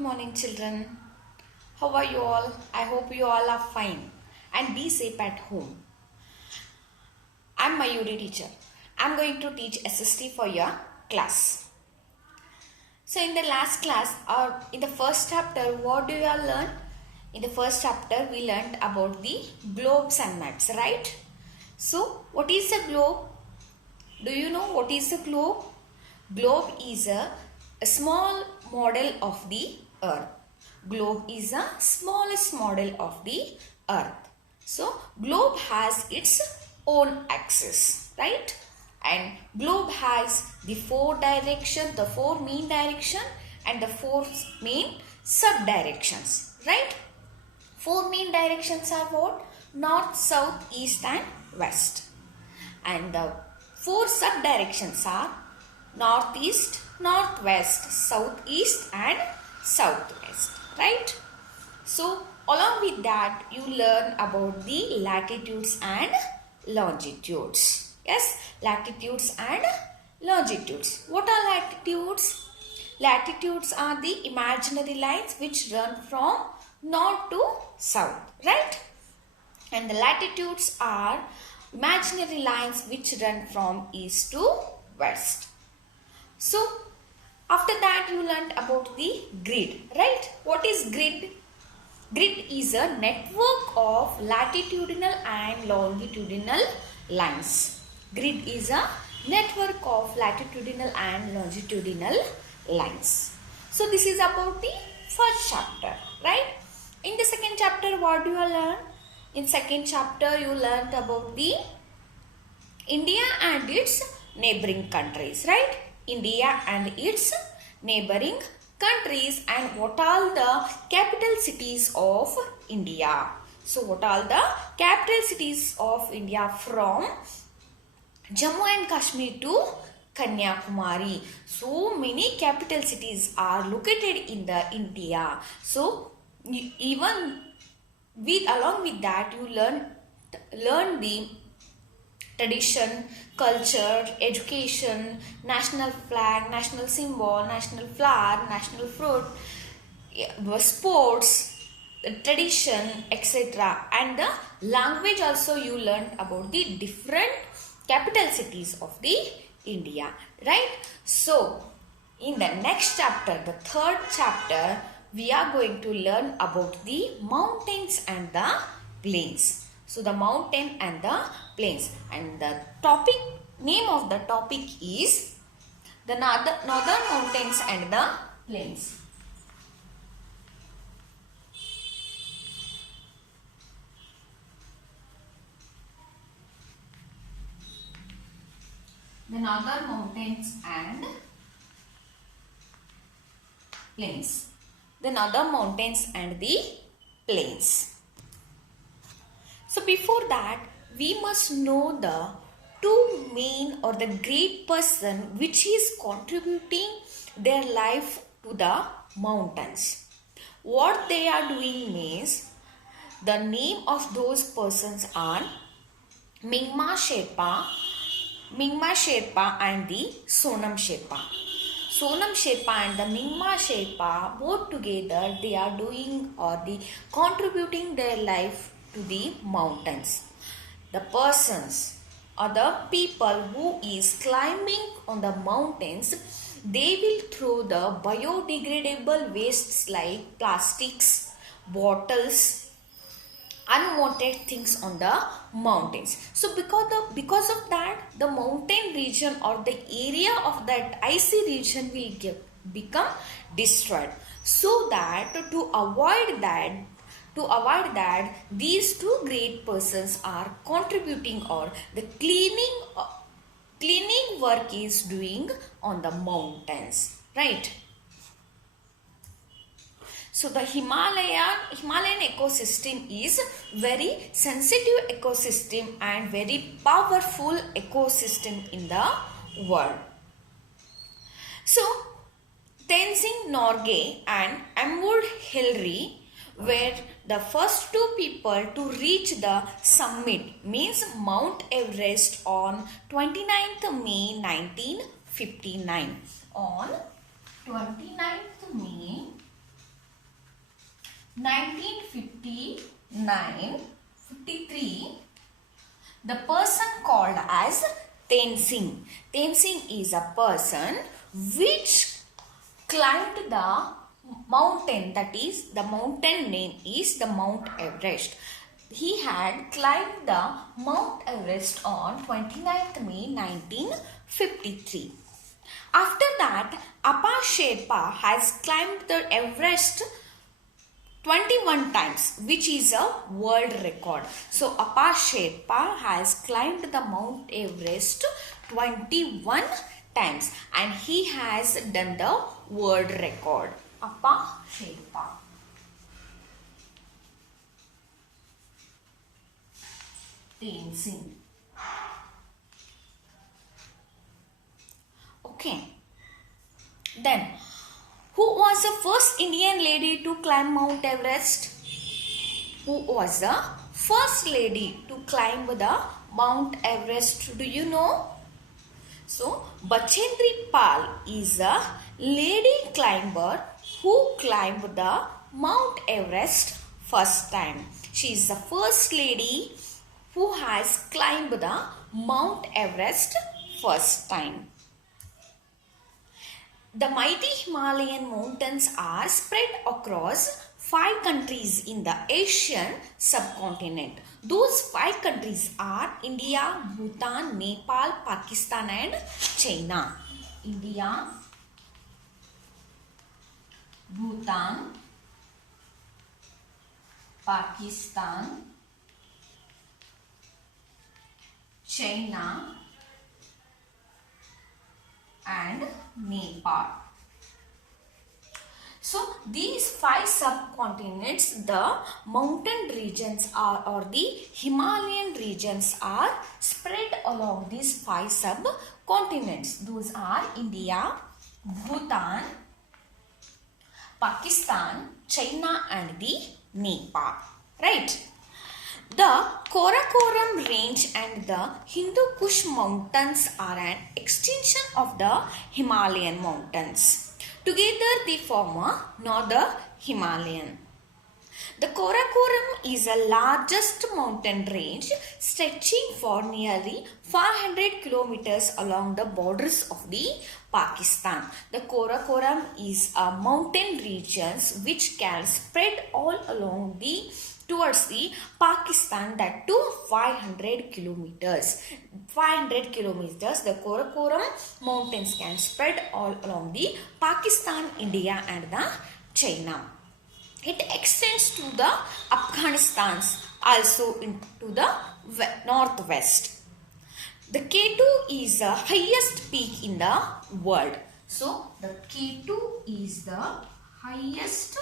Good morning, children. How are you all? I hope you all are fine and be safe at home. I'm Mayuri teacher. I'm going to teach SST for your class. So in the last class or in the first chapter, what do you all learn? In the first chapter, we learned about the globes and maps, right? So what is a globe? Do you know what is a globe? Globe is a small model of the earth. Globe is a smallest model of the earth. So globe has its own axis, right? And globe has the four main direction and the four main sub directions, right? Four main directions are what? North, south, east and west. And the four sub directions are northeast, northwest, southeast and southwest, right? So along with that you learn about the latitudes and longitudes. Yes, latitudes and longitudes. What are latitudes? Latitudes are the imaginary lines which run from north to south, right? And the latitudes are imaginary lines which run from east to west. So after that you learned about the grid, right? What is grid? Grid is a network of latitudinal and longitudinal lines. Grid is a network of latitudinal and longitudinal lines. So this is about the first chapter, right? In the second chapter, what do you learn? In second chapter, you learned about the India and its neighboring countries, right? India and its neighboring countries and what are the capital cities of India. So what are the capital cities of India from Jammu and Kashmir to Kanyakumari. So many capital cities are located in the India. So even along with that you learn the tradition, culture, education, national flag, national symbol, national flower, national fruit, sports, tradition, etc. And the language also you learned about the different capital cities of the India, right? So in the next chapter, the third chapter, we are going to learn about the mountains and the plains. So the mountain and the plains, and the name of the topic is the northern mountains and the plains. The northern mountains and plains. The northern mountains and the plains. So before that, we must know the two main or the great person which is contributing their life to the mountains. What they are doing means, the name of those persons are Mingma Sherpa and the Sonam Sherpa. Sonam Sherpa and the Mingma Sherpa, both together they are doing or the contributing their life to the mountains. The persons or the people who is climbing on the mountains, they will throw the biodegradable wastes like plastics, bottles, unwanted things on the mountains. So because of that, the mountain region or the area of that icy region will become destroyed. So that to avoid that, these two great persons are contributing or the cleaning work is doing on the mountains, right? So the Himalayan ecosystem is very sensitive ecosystem and very powerful ecosystem in the world. So Tenzing Norgay and Amwood Hillary were the first two people to reach the summit, means Mount Everest, on 29th May 1959. On 29th May 1953, the person called as Tenzing. Tenzing is a person which climbed the mountain, that is the mountain name is the Mount Everest. He had climbed the Mount Everest on 29th May 1953. After that, Appa Sherpa has climbed the Everest 21 times, which is a world record. So Appa Sherpa has climbed the Mount Everest 21 times and he has done the world record. Appa Sherpa. Tenzing. Okay. Then, who was the first Indian lady to climb Mount Everest? Who was the first lady to climb the Mount Everest? Do you know? So, Bachendri Pal is a lady climber who climbed the Mount Everest first time. She is the first lady who has climbed the Mount Everest first time. The mighty Himalayan mountains are spread across 5 countries in the Asian subcontinent. Those 5 countries are India, Bhutan, Nepal, Pakistan and China. India, Bhutan, Pakistan, China and Nepal. So these 5 subcontinents, the mountain regions are or the Himalayan regions are spread along these 5 subcontinents. Those are India, Bhutan, Pakistan, China and the Nepal. Right? The Karakoram range and the Hindu Kush mountains are an extension of the Himalayan mountains. Together they form a Northern Himalayan. The Karakoram is the largest mountain range stretching for nearly 500 kilometers along the borders of the Pakistan. The Karakoram is a mountain regions which can spread all along towards the Pakistan, that to 500 kilometers. 500 kilometers, the Karakoram mountains can spread all along the Pakistan, India and the China. It extends to the Afghanistan, also into the northwest. The K2 is the highest peak in the world. So, the K2 is the highest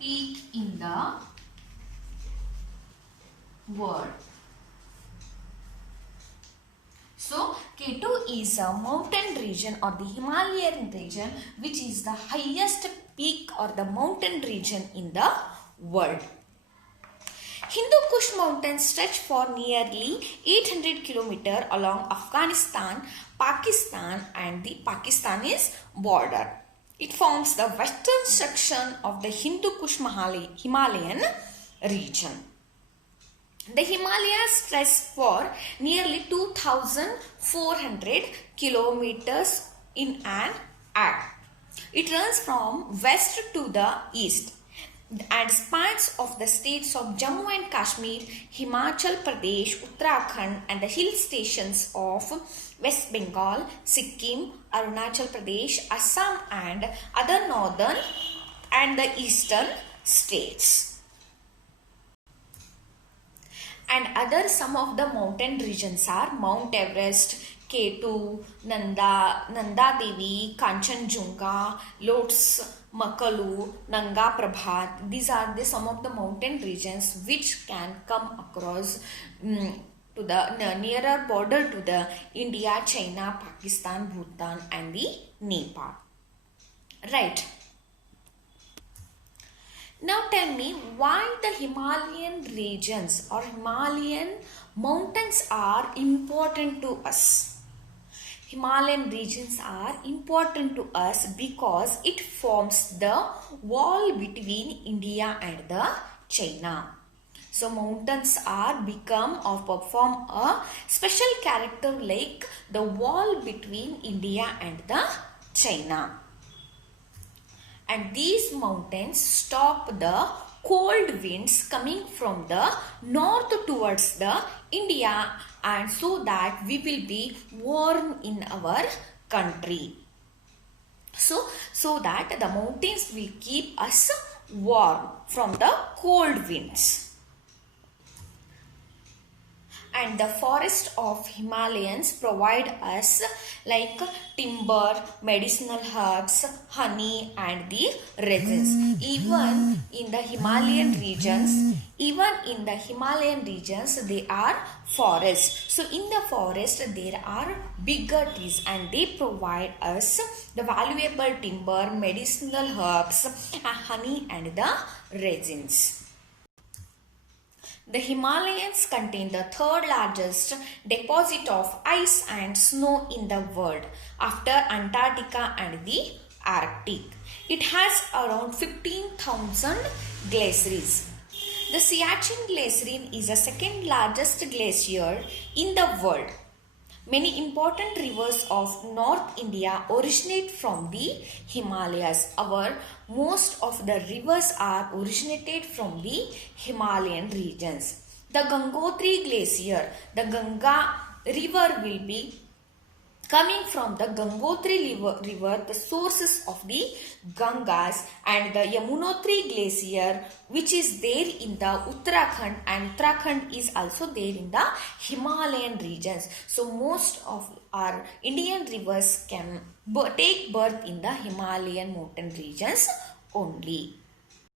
peak in the world. So, K2 is a mountain region or the Himalayan region which is the highest peak or the mountain region in the world. Hindu Kush mountains stretch for nearly 800 kilometers along Afghanistan, Pakistan and the Pakistanis border. It forms the western section of the Hindu Kush Himalayan region. The Himalayas stretch for nearly 2,400 kilometers in an arc. It runs from west to the east and spans of the states of Jammu and Kashmir, Himachal Pradesh, Uttarakhand and the hill stations of West Bengal, Sikkim, Arunachal Pradesh, Assam and other northern and the eastern states. And some of the mountain regions are Mount Everest, K2, Nanda Devi, Kanchenjunga, Lotse, Makalu, Nanga Prabhat. These are some of the mountain regions which can come across to the nearer border to the India, China, Pakistan, Bhutan and the Nepal. Right. Now tell me why the Himalayan regions or Himalayan mountains are important to us. Himalayan regions are important to us because it forms the wall between India and the China. So mountains are become or perform a special character like the wall between India and the China. And these mountains stop the cold winds coming from the north towards the India, and so that we will be warm in our country. So that the mountains will keep us warm from the cold winds. And the forest of Himalayas provide us like timber, medicinal herbs, honey and the resins. Even in the Himalayan regions, they are forests. So in the forest, there are bigger trees and they provide us the valuable timber, medicinal herbs, honey and the resins. The Himalayas contain the third largest deposit of ice and snow in the world after Antarctica and the Arctic. It has around 15,000 glaciers. The Siachen Glacier is the second largest glacier in the world. Many important rivers of North India originate from the Himalayas. Most of the rivers are originated from the Himalayan regions. The Gangotri Glacier, the Ganga river will be coming from the Gangotri river, the sources of the Gangas, and the Yamunotri Glacier, which is there in the Uttarakhand, and Uttarakhand is also there in the Himalayan regions. So most of our Indian rivers can take birth in the Himalayan mountain regions only.